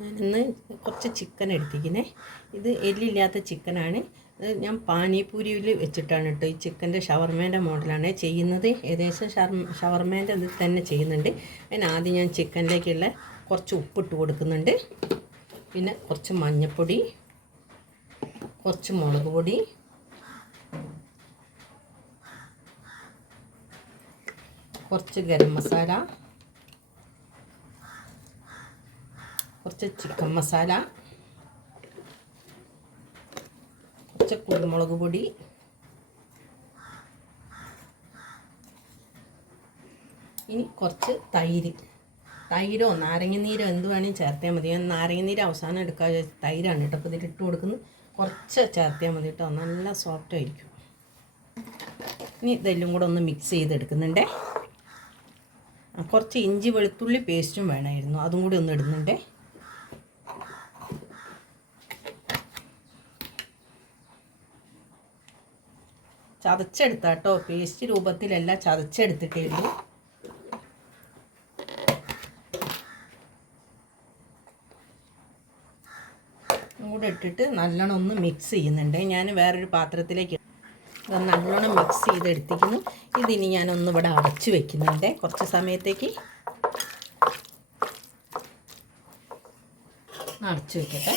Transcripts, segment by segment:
ഞാനിന്ന് കുറച്ച് ചിക്കൻ എടുത്തിരിക്കുന്നത് ഇത് എല്ലില്ലാത്ത ചിക്കനാണ് ഞാൻ പാനിപൂരിയിൽ വെച്ചിട്ടാണ് കേട്ടോ ഈ ചിക്കന്റെ ഷവർമേന്റെ മോഡലാണ് ചെയ്യുന്നത്. ഏകദേശം ഷവർമേന്റെ ഇത് തന്നെ ചെയ്യുന്നുണ്ട്. അതിന് ആദ്യം ഞാൻ ചിക്കനിലേക്കുള്ള കുറച്ച് ഉപ്പിട്ട് കൊടുക്കുന്നുണ്ട്. പിന്നെ കുറച്ച് മഞ്ഞൾപ്പൊടി കുറച്ച് മുളക് പൊടി കുറച്ച് ഗരം മസാല കുറച്ച് ചിക്കൻ മസാല കുറച്ച് കുരുമുളക് പൊടി ഇനി കുറച്ച് തൈര്. തൈരോ നാരങ്ങനീരോ എന്ത് വേണേലും ചേർത്താൽ മതി. ഞാൻ നാരങ്ങനീര് അവസാനം എടുക്കാൻ തൈരാണ് കേട്ടോ. അപ്പോൾ ഇതിലിട്ട് കൊടുക്കുന്നത് കുറച്ച് ചേർത്താൽ മതി കേട്ടോ. നല്ല സോഫ്റ്റ് ആയിരിക്കും. ഇനി ഇതെല്ലാം കൂടെ ഒന്ന് മിക്സ് ചെയ്തെടുക്കുന്നുണ്ടേ. കുറച്ച് ഇഞ്ചി വെളുത്തുള്ളി പേസ്റ്റും വേണമായിരുന്നു. അതും കൂടി ഒന്ന് ഇടുന്നുണ്ടേ. ചതച്ചെടുത്താട്ടോ പേസ്റ്റ് രൂപത്തിലല്ല ചതച്ചെടുത്തിട്ടേ ഉള്ളൂ കൂടെ ഇട്ടിട്ട് നല്ലോണം ഒന്ന് മിക്സ് ചെയ്യുന്നുണ്ട്. ഞാൻ വേറൊരു പാത്രത്തിലേക്ക് നല്ലോണം മിക്സ് ചെയ്തെടുത്തിരിക്കുന്നു. ഇതിനി ഞാനൊന്ന് ഇവിടെ അടച്ച് വെക്കുന്നുണ്ട്. കുറച്ച് സമയത്തേക്ക് അടച്ചു വെക്കട്ടെ.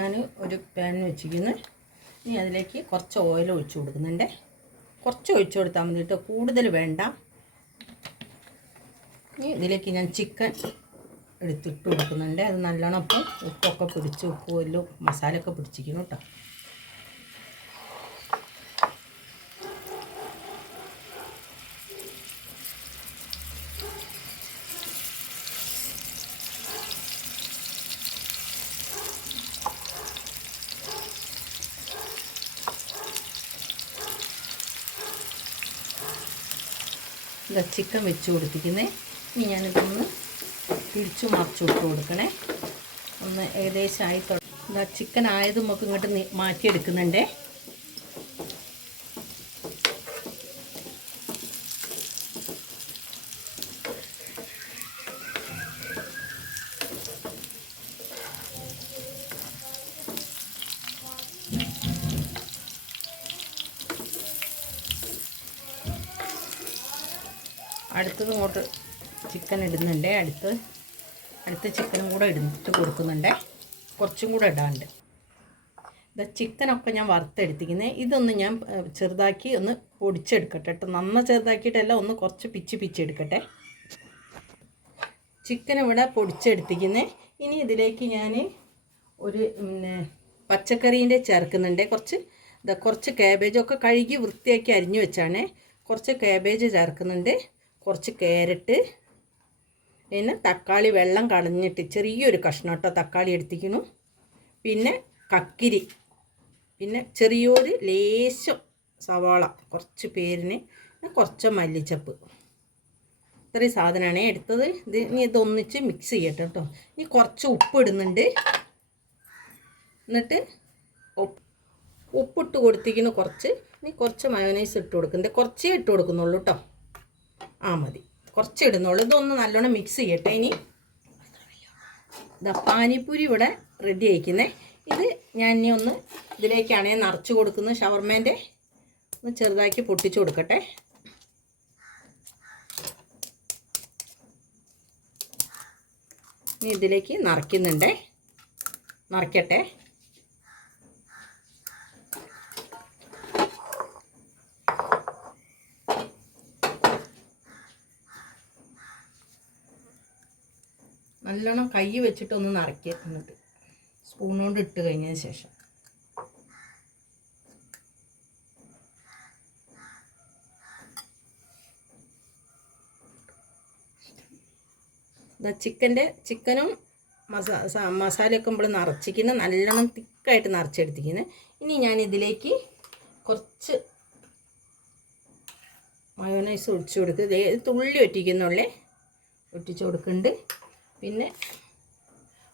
ഞാൻ ഒരു പാൻ വെച്ചിരിക്കുന്നു. ഇനി അതിലേക്ക് കുറച്ച് ഓയിൽ ഒഴിച്ചു കൊടുക്കുന്നുണ്ട്. കുറച്ച് ഒഴിച്ചു കൊടുത്താൽ മതി കേട്ടോ. കൂടുതൽ വേണ്ട. ഇനി ഇതിലേക്ക് ഞാൻ ചിക്കൻ എടുത്തിട്ട് കൊടുക്കുന്നുണ്ട്. അത് നല്ലോണം ഇപ്പം ഉപ്പൊക്കെ പിടിച്ച് ഉപ്പും എല്ലാം മസാലയൊക്കെ പിടിച്ചിരിക്കുന്നു കേട്ടോ. ഇതാ ചിക്കൻ വെച്ച് കൊടുത്തിരിക്കുന്നത് ഇനി ഞാനിതൊന്ന് തിരിച്ചു മറിച്ചു ഇട്ട് കൊടുക്കണേ. ഒന്ന് ഏകദേശം ആയി തുടങ്ങി ഇതാ ചിക്കൻ ആയത് നമുക്ക് ഇങ്ങോട്ട് മാറ്റിയെടുക്കുന്നുണ്ടേ. അടുത്തത് ഇങ്ങോട്ട് ചിക്കൻ ഇടുന്നുണ്ട്. അടുത്ത് അടുത്ത ചിക്കനും കൂടെ ഇടിട്ട് കൊടുക്കുന്നുണ്ട്. കുറച്ചും കൂടെ ഇടാണ്ട്. ഇത് ചിക്കനൊക്കെ ഞാൻ വറുത്തെടുത്തിരിക്കുന്നത് ഇതൊന്ന് ഞാൻ ചെറുതാക്കി ഒന്ന് പൊടിച്ചെടുക്കട്ടെ കേട്ടോ. നന്ന ചെറുതാക്കിയിട്ടല്ല ഒന്ന് കുറച്ച് പിച്ച് പിച്ചെടുക്കട്ടെ ചിക്കൻ ഇവിടെ പൊടിച്ചെടുത്തിരിക്കുന്നത് ഇനി ഇതിലേക്ക് ഞാൻ ഒരു പിന്നെ പച്ചക്കറീന്റെ ചേർക്കുന്നുണ്ട്. കുറച്ച് കുറച്ച് കാബേജൊക്കെ കഴുകി വൃത്തിയാക്കി അരിഞ്ഞു വെച്ചാണ് കുറച്ച് കാബേജ് ചേർക്കുന്നുണ്ട്. കുറച്ച് ക്യാരറ്റ് പിന്നെ തക്കാളി വെള്ളം കളഞ്ഞിട്ട് ചെറിയൊരു കഷ്ണം കേട്ടോ തക്കാളി എടുത്തിക്കുന്നു പിന്നെ കക്കിരി പിന്നെ ചെറിയൊരു ലേശം സവാള കുറച്ച് പേരിന് കുറച്ച് മല്ലിച്ചപ്പ്. ഇത്രയും സാധനമാണ് എടുത്തത്. ഇത് ഇനി ഇതൊന്നിച്ച് മിക്സ് ചെയ്യട്ടെ കേട്ടോ. ഇനി കുറച്ച് ഉപ്പ് ഇടുന്നുണ്ട്. എന്നിട്ട് ഉപ്പ് ഉപ്പിട്ട് കൊടുത്തിരിക്കുന്നു കുറച്ച്. ഇനി കുറച്ച് മയോനൈസ് ഇട്ട് കൊടുക്കുന്നുണ്ട് കുറച്ചേ ഇട്ട് കൊടുക്കുന്നുള്ളൂ കേട്ടോ. ആ മതി. കുറച്ച് ഇതൊന്ന് നല്ലോണം മിക്സ് ചെയ്യട്ടെ ഇനി. പാനിപ്പൂരി ഇവിടെ റെഡി ആയിക്കുന്നേ. ഇത് ഞാൻ ഇനി ഒന്ന് ഇതിലേക്കാണ് ഞാൻ നിറച്ച് കൊടുക്കുന്നത്. ഷവർമേന്റെ ഒന്ന് ചെറുതാക്കി പൊട്ടിച്ചു കൊടുക്കട്ടെ. ഇനി ഇതിലേക്ക് നിറയ്ക്കുന്നുണ്ടേ. നിറയ്ക്കട്ടെ. നല്ലോണം കൈ വെച്ചിട്ടൊന്ന് നിറയ്ക്കുക എന്നിട്ട് സ്പൂൺ കൊണ്ട് ഇട്ട് കഴിഞ്ഞതിന് ശേഷം. ചിക്കന്റെ ചിക്കനും മസാ മസാലയൊക്കെ നമ്മൾ നിറച്ചിരിക്കുന്നത് നല്ലോണം തിക്കായിട്ട് നിറച്ചെടുത്തിരിക്കുന്നത് ഇനി ഞാൻ ഇതിലേക്ക് കുറച്ച് മയോനൈസ് ഒഴിച്ചു കൊടുക്കുക തുള്ളി ഒറ്റിക്കുന്നുള്ളേ. ഒട്ടിച്ചു കൊടുക്കുന്നുണ്ട് പിന്നെ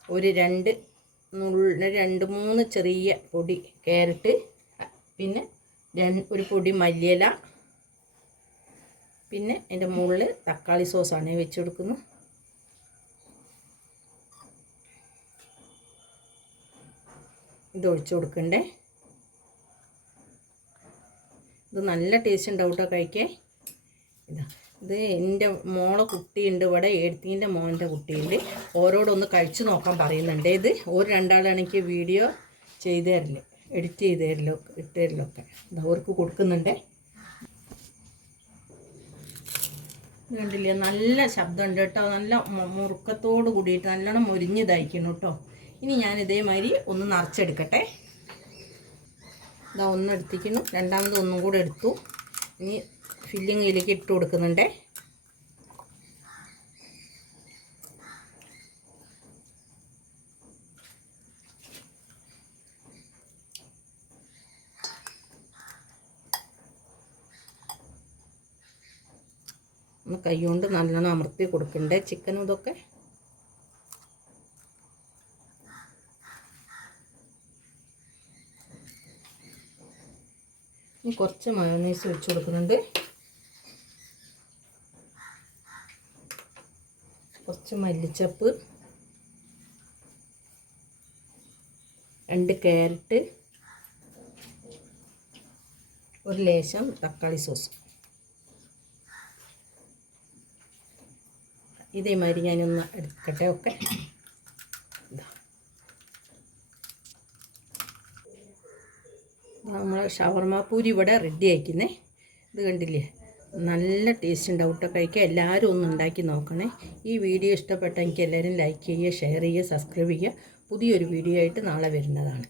ഒരു രണ്ട് രണ്ട് മൂന്ന് ചെറിയ പൊടി ക്യാരറ്റ് പിന്നെ ഒരു പൊടി മല്ലിയില പിന്നെ എന്റെ മുകളിൽ തക്കാളി സോസാണ് വെച്ച് കൊടുക്കുന്നത്. ഇത് ഒഴിച്ചു കൊടുക്കണ്ടേ? ഇത് നല്ല ടേസ്റ്റ് ഉണ്ടാവും കേട്ടോ കഴിക്കേ ഇതാ. ഇത് എന്റെ മോളെ കുട്ടിയുണ്ട് ഇവിടെ എഴുത്തീന്റെ മോന്റെ കുട്ടിയുണ്ട്. ഓരോടൊന്ന് കഴിച്ചു നോക്കാൻ പറയുന്നുണ്ട്. ഇത് ഒരു രണ്ടാളാണെങ്കിൽ വീഡിയോ ചെയ്തു തരൽ എഡിറ്റ് ചെയ്ത് തരലോ ഇട്ട് തരലൊക്കെ. അവർക്ക് കൊടുക്കുന്നുണ്ട്. കണ്ടില്ലേ നല്ല ശബ്ദമുണ്ട് കേട്ടോ. നല്ല മുറുക്കത്തോട് കൂടിയിട്ട് നല്ലോണം മുരിഞ്ഞ് ഇതായിക്കണം കേട്ടോ. ഇനി ഞാൻ ഇതേമാതിരി ഒന്ന് നിറച്ചെടുക്കട്ടെ. ഇതാ ഒന്ന് എടുത്തിക്കുന്നു രണ്ടാമത് ഒന്നും കൂടെ എടുത്തു. ഇനി ഫില്ലിങ്ങിലേക്ക് ഇട്ട് കൊടുക്കുന്നുണ്ട്. ഒന്ന് കൈ കൊണ്ട് നല്ലോണം അമർത്തി കൊടുക്കണ്ടേ ചിക്കനും ഇതൊക്കെ. ഇനി കുറച്ച് മയോണൈസ് വെച്ച് കൊടുക്കുന്നുണ്ട്. കുറച്ച് മല്ലിച്ചപ്പ് രണ്ട് ക്യാരറ്റ് ഒരു ലേശം തക്കാളി സോസ്. ഇതേമാതിരി ഞാനൊന്ന് എടുക്കട്ടെ ഒക്കെ. നമ്മൾ ഷവർമ പൂരി ഇവിടെ റെഡി ആക്കുന്നേ ഇത് കണ്ടില്ലേ? നല്ല ടേസ്റ്റ് ഉണ്ടാവും കഴിക്കുക എല്ലാവരും ഒന്ന് ഉണ്ടാക്കി നോക്കണേ. ഈ വീഡിയോ ഇഷ്ടപ്പെട്ടെങ്കിൽ എല്ലാവരും ലൈക്ക് ചെയ്യുക ഷെയർ ചെയ്യുക സബ്സ്ക്രൈബ് ചെയ്യുക. പുതിയൊരു വീഡിയോ ആയിട്ട് നാളെ വരുന്നതാണ്.